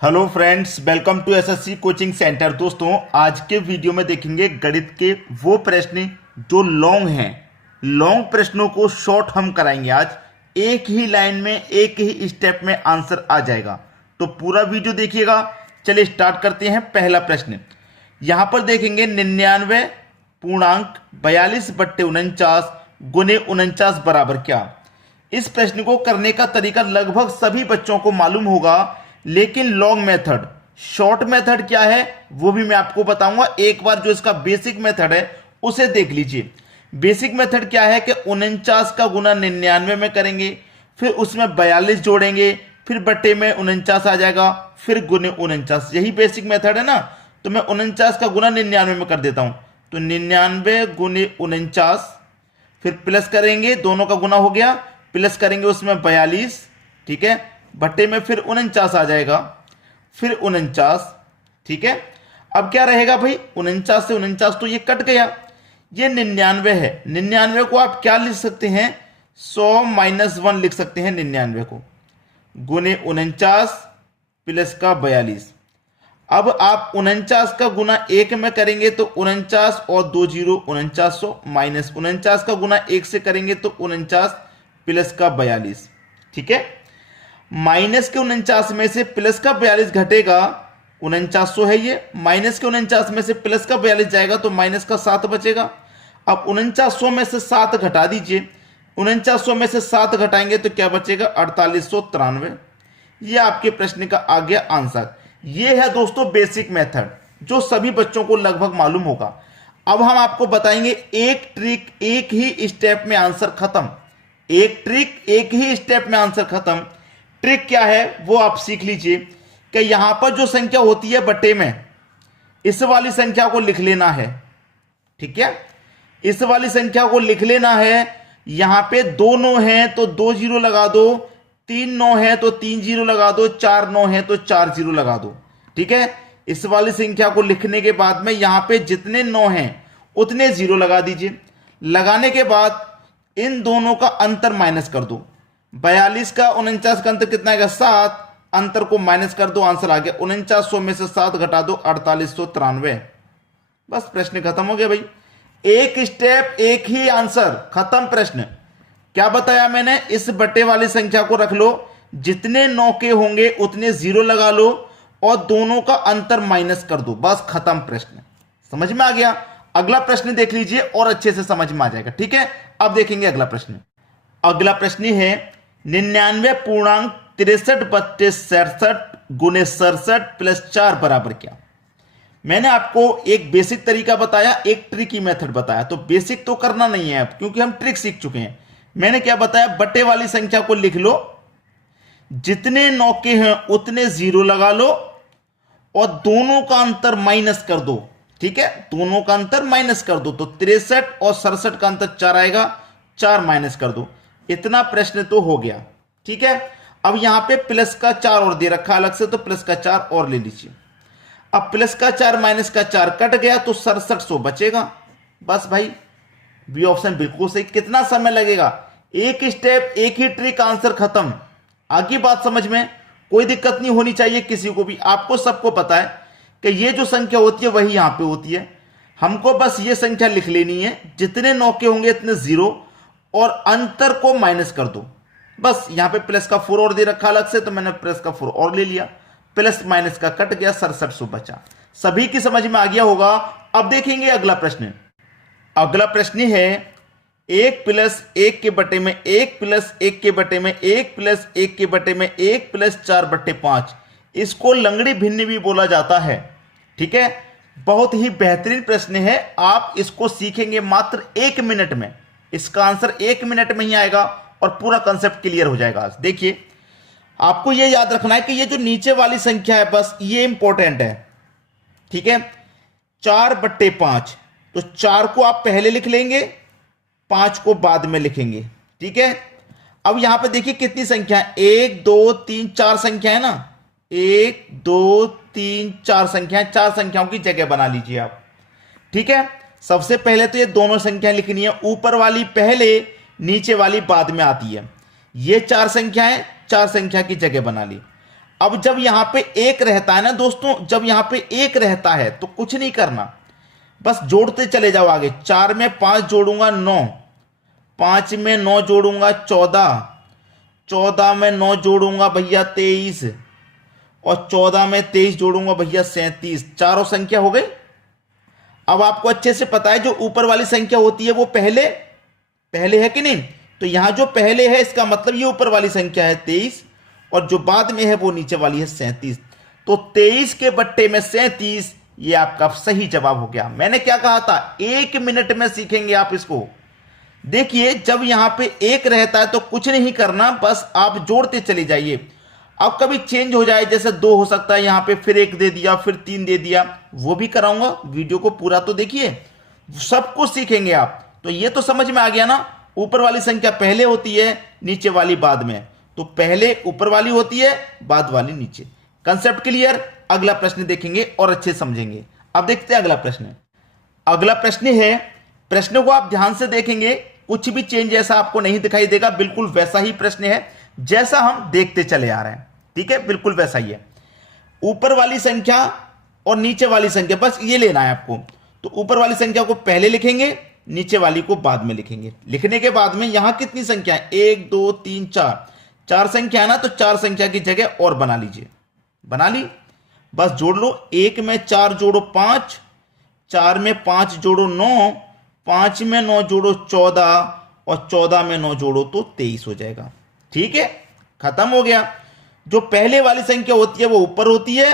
Hello friends, welcome to SSC coaching centre. दोस्तों, आज के वीडियो में देखेंगे गणित के वो प्रश्न जो लॉन्ग हैं। लॉन्ग प्रश्नों को शॉर्ट हम कराएंगे आज। एक ही लाइन में, एक ही स्टेप में आंसर आ जाएगा, तो पूरा वीडियो देखिएगा। चलिए स्टार्ट करते हैं। पहला प्रश्न यहां पर देखेंगे 99.42/49 गुने 49 बराबर क्या। इस प्रश्न को करने का तरीका लगभग सभी बच्चों को मालूम होगा, लेकिन लॉन्ग मेथड, शॉर्ट मेथड क्या है वो भी मैं आपको बताऊंगा। एक बार जो इसका बेसिक मेथड है उसे देख लीजिए। बेसिक मेथड क्या है कि 49 का गुना 99 में करेंगे, फिर उसमें 42 जोड़ेंगे, फिर बट्टे में 49 आ जाएगा, फिर गुने 49। यही बेसिक मेथड है ना। तो मैं 49 का गुना 99 में कर देता हूं, तो 99 गुने 49, फिर प्लस करेंगे, दोनों का गुना हो गया, प्लस करेंगे उसमें 42, ठीक है, बट्टे में फिर 49 आ जाएगा, फिर 49, ठीक है। अब क्या रहेगा भाई, 49 से 49 तो ये कट गया, ये 99 है। 99 को आप क्या लिख सकते हैं, 100-1 लिख सकते हैं 99 को, गुने 49 प्लस का 42। अब आप 49 का गुना 1 में करेंगे तो 49 और 2 जीरो 4900, माइनस 49 का गुना 1 से करेंगे तो 49 प्लस का 42, ठीक है। माइनस के 49 में से प्लस का 42 घटेगा, 4900 है ये, माइनस के 49 में से प्लस का 42 जाएगा तो माइनस का 7 बचेगा। अब 4900 में से 7 घटा दीजिए, 4900 में से 7 घटाएंगे तो क्या बचेगा, 4893। ये आपके प्रश्न का आ गया आंसर। ये है दोस्तों बेसिक मेथड जो सभी बच्चों को लगभग मालूम होगा। अब हम आपको बताएंगे एक ट्रिक, एक ही स्टेप में आंसर खत्म। एक ट्रिक, एक ही स्टेप में आंसर खत्म। ट्रिक क्या है वो आप सीख लीजिए कि यहां पर जो संख्या होती है बट्टे में, इस वाली संख्या को लिख लेना है, ठीक है। इस वाली संख्या को लिख लेना है। यहां पे 2 9 है तो 2 जीरो लगा दो, 3 9 है तो 3 जीरो लगा दो, 4 9 है तो 4 जीरो लगा दो, ठीक है। इस वाली संख्या को लिखने के बाद में यहां पे जितने 9 हैं उतने जीरो लगा दीजिए। लगाने के बाद इन दोनों का अंतर माइनस कर दो। 42 का 49 का अंतर कितना आएगा, 7। अंतर को माइनस कर दो, आंसर आ गया 4900 में से 7 घटा दो, 4893। बस प्रश्न खत्म हो गया भाई। एक स्टेप, एक ही आंसर, खत्म प्रश्न। क्या बताया मैंने, इस बट्टे वाली संख्या को रख लो, जितने 9 के होंगे उतने जीरो लगा लो और दोनों का अंतर माइनस कर दो, बस खत्म प्रश्न। समझ में आ गया। अगला प्रश्न देख लीजिए और अच्छे से समझ में आ जाएगा, ठीक है। अब देखेंगे अगला प्रश्न। अगला प्रश्न है 99.63/67 गुने 67 प्लस 4 बराबर क्या। मैंने आपको एक बेसिक तरीका बताया, एक ट्रिकी मेथड बताया। तो बेसिक तो करना नहीं है अब, क्योंकि हम ट्रिक सीख चुके हैं। मैंने क्या बताया, बट्टे वाली संख्या को लिख लो, जितने 9 के हैं उतने जीरो लगा लो और दोनों का अंतर माइनस कर दो, ठीक है। दोनों का अंतर माइनस कर दो तो 63 और 67 का अंतर 4 आएगा, 4 माइनस कर दो। इतना प्रश्न तो हो गया, ठीक है। अब यहां पे प्लस का 4 और दे रखा अलग से, तो प्लस का 4 और ले लीजिए। अब प्लस का 4 माइनस का 4 कट गया तो 6700 बचेगा। बस भाई, बी ऑप्शन बिल्कुल सही। कितना समय लगेगा, एक स्टेप, एक ही ट्रिक, आंसर खत्म। आगे बात समझ में, कोई दिक्कत नहीं होनी चाहिए किसी को भी। आपको सबको पता है कि ये जो संख्या होती है वही यहां पे होती है। हमको बस ये संख्या लिख लेनी है, जितने 9 के होंगे इतने जीरो और अंतर को माइनस कर दो। बस यहां पे प्लस का 4 और दे रखा अलग से, तो मैंने प्लस का 4 और ले लिया, प्लस माइनस का कट गया, 6700 बचा। सभी की समझ में आ गया होगा। अब देखेंगे अगला प्रश्न। अगला प्रश्न है 1 प्लस 1 के बटे में 1 प्लस 1 के बटे में 1 प्लस 1 के बटे में 1 प्लस 4/5। इसको लंगड़ी भिन्न भी बोला जाता है, ठीक है। बहुत ही बेहतरीन प्रश्न है। आप इसको सीखेंगे मात्र 1 मिनट में। इसका आंसर 1 मिनट में ही आएगा और पूरा कंसेप्ट क्लियर हो जाएगा। आज देखिए, आपको यह याद रखना है कि ये जो नीचे वाली संख्या है, बस ये इंपॉर्टेंट है, ठीक है। 4/5, तो 4 को आप पहले लिख लेंगे, 5 को बाद में लिखेंगे, ठीक है। अब यहां पे देखिए कितनी संख्या है, 1 2 3 4 संख्या है ना, 1 2 3 4 संख्या है। 4 संख्याओं की जगह बना लीजिए आप, ठीक है। सबसे पहले तो ये दोनों संख्या लिखनी है, ऊपर वाली पहले, नीचे वाली बाद में आती है। ये 4 संख्याएं, 4 संख्या की जगह बना ली। अब जब यहां पे एक रहता है ना दोस्तों, जब यहां पे एक रहता है तो कुछ नहीं करना, बस जोड़ते चले जाओ आगे। 4 में 5 जोड़ूंगा 9, 5 में 9 जोड़ूंगा 14, 14 में 9 जोड़ूंगा भैया 23, और 14 में 23 जोड़ूंगा भैया 37। चारों संख्या हो गई। अब आपको अच्छे से पता है जो ऊपर वाली संख्या होती है वो पहले पहले है कि नहीं, तो यहां जो पहले है इसका मतलब ये ऊपर वाली संख्या है 23, और जो बाद में है वो नीचे वाली है 37। तो 23 के बट्टे में 37, ये आपका सही जवाब हो गया। मैंने क्या कहा था, 1 मिनट में सीखेंगे आप इसको। देखिए जब यहां पे एक रहता है तो कुछ नहीं करना, बस आप जोड़ते चले जाइए। अब कभी चेंज हो जाए, जैसे 2 हो सकता है यहां पे, फिर 1 दे दिया, फिर 3 दे दिया, वो भी कराऊंगा। वीडियो को पूरा तो देखिए, सब कुछ सीखेंगे आप। तो ये तो समझ में आ गया ना, ऊपर वाली संख्या पहले होती है, नीचे वाली बाद में। तो पहले ऊपर वाली होती है, बाद वाली नीचे। Concept clear. अगला प्रश्न देखेंगे और अच्छे समझेंगे। अब देखते हैं अगला प्रश्न। अगला प्रश्न है, प्रश्न को आप ध्यान से देखेंगे, कुछ भी चेंज ऐसा आपको नहीं दिखाई देगा, बिल्कुल वैसा ही प्रश्न है जैसा हम देखते चले आ रहे हैं। ठीक है, बिल्कुल वैसा ही है। ऊपर वाली संख्या और नीचे वाली संख्या, बस ये लेना है आपको। तो ऊपर वाली संख्या को पहले लिखेंगे, नीचे वाली को बाद में लिखेंगे। लिखने के बाद में यहां कितनी संख्या है, 1 2 3 4, 4 संख्या है ना, तो 4 संख्या की जगह और बना लीजिए। बना ली, बस जोड़ लो। 1 में 4 जोड़ो 5, 4 में 5 जोड़ो 9, 5 में 9 जोड़ो 14, और 14 में 9 जोड़ो तो 23 हो जाएगा। ठीक है, खत्म हो गया। जो पहले वाली संख्या होती है वो ऊपर होती है,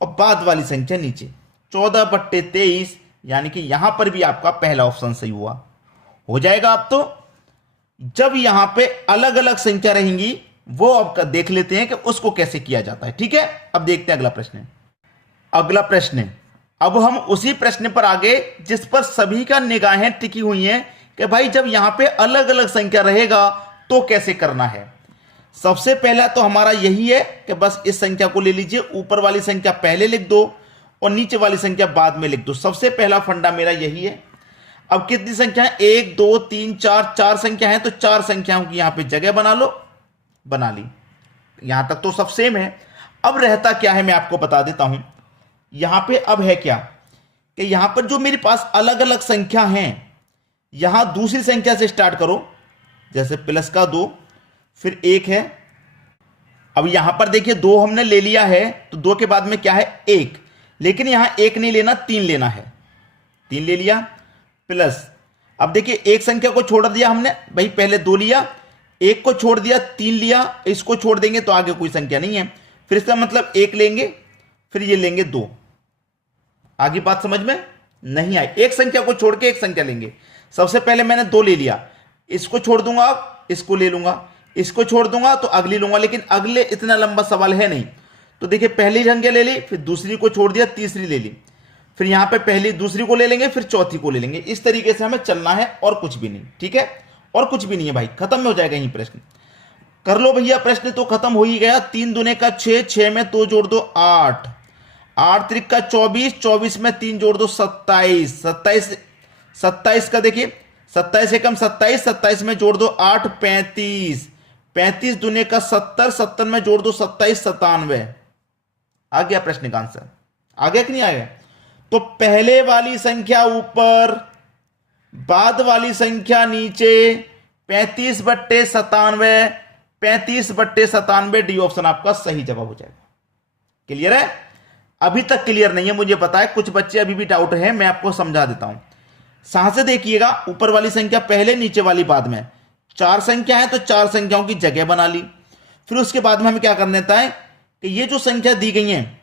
और बाद वाली संख्या नीचे। 14 बट्टे 23, यानी कि यहां पर भी आपका पहला ऑप्शन सही हुआ। हो जाएगा। अब तो जब यहां पे अलग अलग संख्या रहेंगी, वो अब देख लेते हैं कि उसको कैसे किया जाता है। ठीक है, अब देखते हैं अगला प्रश्न। अगला प्रश्न, अब हम उसी प्रश्न पर आगे जिस पर सभी का निगाहें टिकी हुई हैं कि भाई जब यहां पे अलग अलग संख्या रहेगा तो कैसे करना है। सबसे पहला तो हमारा यही है कि बस इस संख्या को ले लीजिए, ऊपर वाली संख्या पहले लिख दो और नीचे वाली संख्या बाद में लिख दो। सबसे पहला फंडा मेरा यही है। अब कितनी संख्या है, 1 2 3 4, 4 संख्या है, तो 4 संख्याओं की यहां पे जगह बना लो। बना ली। यहां तक तो सब सेम है। अब रहता क्या है मैं आपको बता देता हूं। यहां पे अब है क्या कि यहां पर जो मेरे पास अलग अलग संख्या हैं, यहां दूसरी संख्या से स्टार्ट करो, जैसे प्लस का 2, फिर 1 है। अब यहां पर देखिए 2 हमने ले लिया है, तो 2 के बाद में क्या है, 1। लेकिन यहां 1 नहीं लेना, 3 लेना है। 3 ले लिया, प्लस अब देखिए एक संख्या को छोड़ दिया हमने, भाई पहले 2 लिया, 1 को छोड़ दिया, 3 लिया, इसको छोड़ देंगे तो आगे कोई संख्या नहीं है। फिर इसका मतलब 1 लेंगे, फिर ये लेंगे 2। आगे बात समझ में नहीं आई। एक संख्या को छोड़ के एक संख्या लेंगे। सबसे पहले मैंने 2 ले लिया, इसको छोड़ दूंगा, इसको ले लूंगा, इसको छोड़ दूंगा तो अगली लूंगा, लेकिन अगले इतना लंबा सवाल है नहीं। तो देखिए पहली संख्या ले ली, फिर दूसरी को छोड़ दिया, तीसरी ले ली, फिर यहां पे पहली दूसरी को ले लेंगे, फिर चौथी को ले लेंगे। इस तरीके से हमें चलना है और कुछ भी नहीं। ठीक है, और कुछ भी नहीं है भाई, खत्म हो जाएगा यही प्रश्न। कर लो भैया, प्रश्न तो खत्म हो ही गया। 3 दूने का 6, 6 में 2 जोड़ दो 8, 8 त्रिक का 24, 24 में 3 जोड़ दो 27, 27, 27 का देखिए 27 एकम 27, 27 में जोड़ दो 8, 35, 35 दूने का 70, 70 में जोड़ दो 27, 97। आ गया प्रश्न का आंसर। आ गया कि नहीं आया। तो पहले वाली संख्या ऊपर, बाद वाली संख्या नीचे, 35 बट्टे 97, 35 बट्टे 97, डी ऑप्शन आपका सही जवाब हो जाएगा। क्लियर है। अभी तक क्लियर नहीं है मुझे पता है, कुछ बच्चे अभी भी डाउट है, मैं आपको समझा देता हूं। साथ से देखिएगा, ऊपर वाली संख्या पहले, नीचे वाली बाद में। 4 संख्या है तो 4 संख्याओं की जगह बना ली। फिर उसके बाद में हमें क्या करना होता है कि ये जो संख्या दी गई है,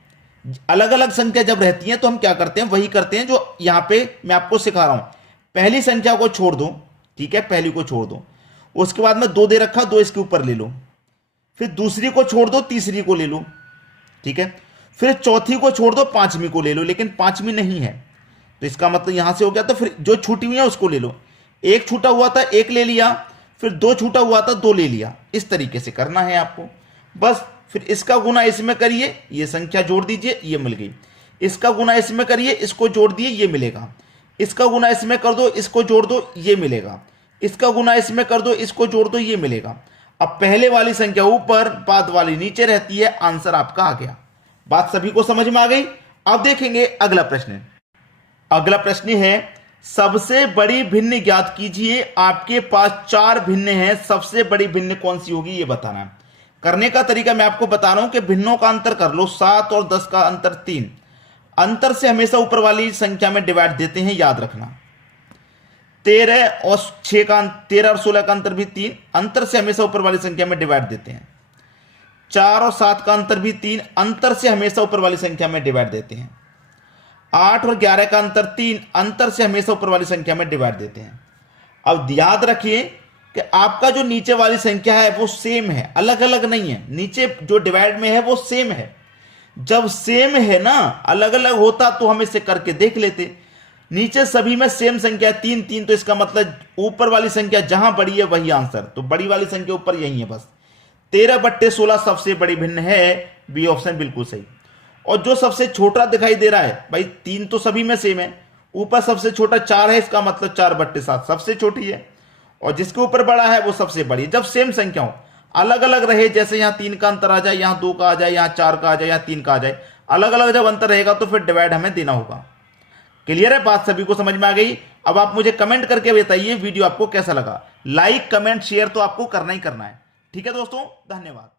अलग अलग संख्या जब रहती है तो हम क्या करते हैं, वही करते हैं जो यहां पे मैं आपको सिखा रहा हूं। पहली संख्या को छोड़ दो, ठीक है, पहली को छोड़ दो, उसके बाद में 2 दे रखा, 2 इसके ऊपर ले लो, फिर दूसरी को छोड़ दो, तीसरी को ले लो, ठीक है, फिर चौथी को छोड़ दो, 5वीं को ले लो, लेकिन 5वीं नहीं है तो इसका मतलब यहां से हो गया। तो फिर जो छूटी हुई है उसको ले लो। 1 छूटा हुआ था 1 ले लिया, फिर 2 छूटा हुआ था 2 ले लिया। इस तरीके से करना है आपको बस। फिर इसका गुना इसमें करिए, ये संख्या जोड़ दीजिए, ये मिल गई। इसका गुना इसमें करिए, इसको जोड़ दिए, ये मिलेगा। इसका गुना इसमें कर दो, इसको जोड़ दो, ये मिलेगा। इसका गुना इसमें कर दो, इसको जोड़ दो, ये मिलेगा। अब पहले वाली संख्या ऊपर, बाद वाली नीचे रहती है, आंसर आपका आ गया। बात सभी को समझ में आ गई। अब देखेंगे अगला प्रश्न। अगला प्रश्न है सबसे बड़ी भिन्न ज्ञात कीजिए। आपके पास 4 भिन्न हैं, सबसे बड़ी भिन्न कौन सी होगी ये बताना है। करने का तरीका मैं आपको बता रहा हूं कि भिन्नों का अंतर कर लो। 7 और 10 का अंतर 3। अंतर से हमेशा ऊपर वाली संख्या में डिवाइड देते हैं, याद रखना। 13 और 16 का अंतर भी 3, अंतर से हमेशा ऊपर वाली संख्या में डिवाइड देते हैं। 4 और 7 का अंतर भी 3, अंतर से हमेशा ऊपर वाली संख्या में डिवाइड देते हैं। 8 और 11 का अंतर 3, अंतर से हमेशा ऊपर वाली संख्या में डिवाइड देते हैं। अब याद रखिए कि आपका जो नीचे वाली संख्या है वो सेम है, अलग अलग नहीं है। नीचे जो डिवाइड में है वो सेम है। जब सेम है ना, अलग अलग होता तो हम इसे करके देख लेते। नीचे सभी में सेम संख्या 3 3, तो इसका मतलब ऊपर वाली संख्या जहां बड़ी है वही आंसर, तो बड़ी वाली संख्या ऊपर यही है बस। 13/16 सबसे बड़ी भिन्न है, बी ऑप्शन बिल्कुल सही। और जो सबसे छोटा दिखाई दे रहा है भाई, 3 तो सभी में सेम है, ऊपर सबसे छोटा 4 है, इसका मतलब 4/7 सबसे छोटी है, और जिसके ऊपर बड़ा है वो सबसे बड़ी है। जब सेम संख्या हो, अलग अलग रहे, जैसे यहां 3 का अंतर आ जाए, यहां 2 का आ जाए, यहां 4 का आ जाए, यहां 3 का आ जाए, अलग अलग जब अंतर रहेगा तो फिर डिवाइड हमें देना होगा। क्लियर है? बात सभी को समझ में आ गई। अब आप मुझे कमेंट करके बताइए वीडियो आपको कैसा लगा। लाइक, कमेंट, शेयर तो आपको करना ही करना है। ठीक है दोस्तों, धन्यवाद।